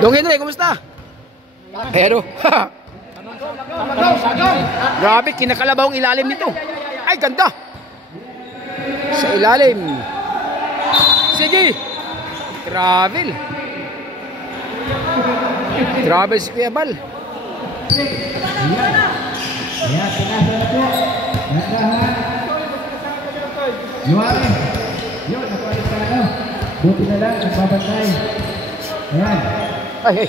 Dong Henry, kumusta? Pero, grabe, kinakalabaw ang ilalim nito. Ay, ganda. Sa ilalim. Sige. Travel. Travel si Kuya Bal. Buti na lang, nagbabantay. Ayan. Ay.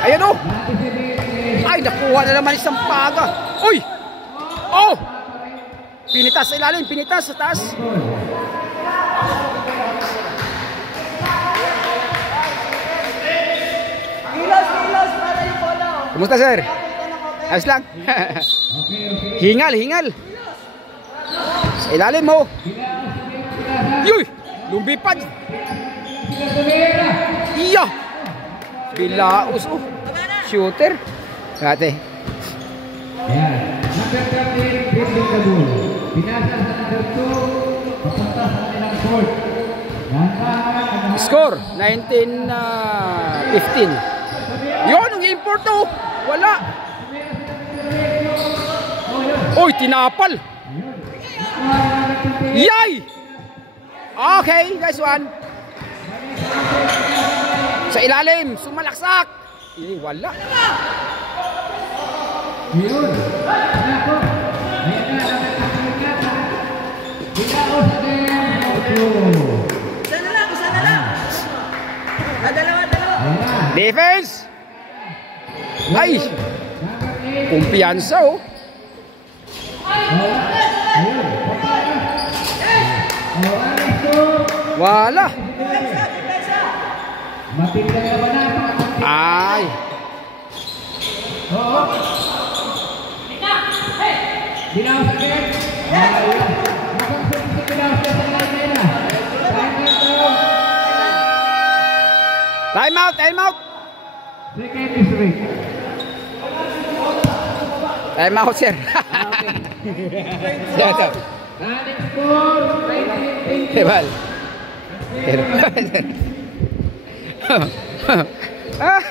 Ayan o. Ay, nakuha na naman isang paga. Uy! Oh! Pinitas sa ilalim, pinitas sa taas. Kilos, para yung bola. Kumusta, sir? Ayos lang. Hingal, hingal. Sa ilalim mo. Yuy! Lumbipad. Iya! Bilaos, oh. Shooter. Kate. Ayan. Number 13, Bridling Kabul. Pinasa sa number 2, papunta sa kanilang court. Score, 19-15. Yun, ang import to. Wala. Uy, tinapal. Yay! Okay, nice one. Sa ilalim, sumalaksak. Wala. Yun. Isa na lang. Dalawa. Defense. Ay. Kumpiyansa, oh. Wala. Ay. Time out. Time out, sir. Hebal. Ah.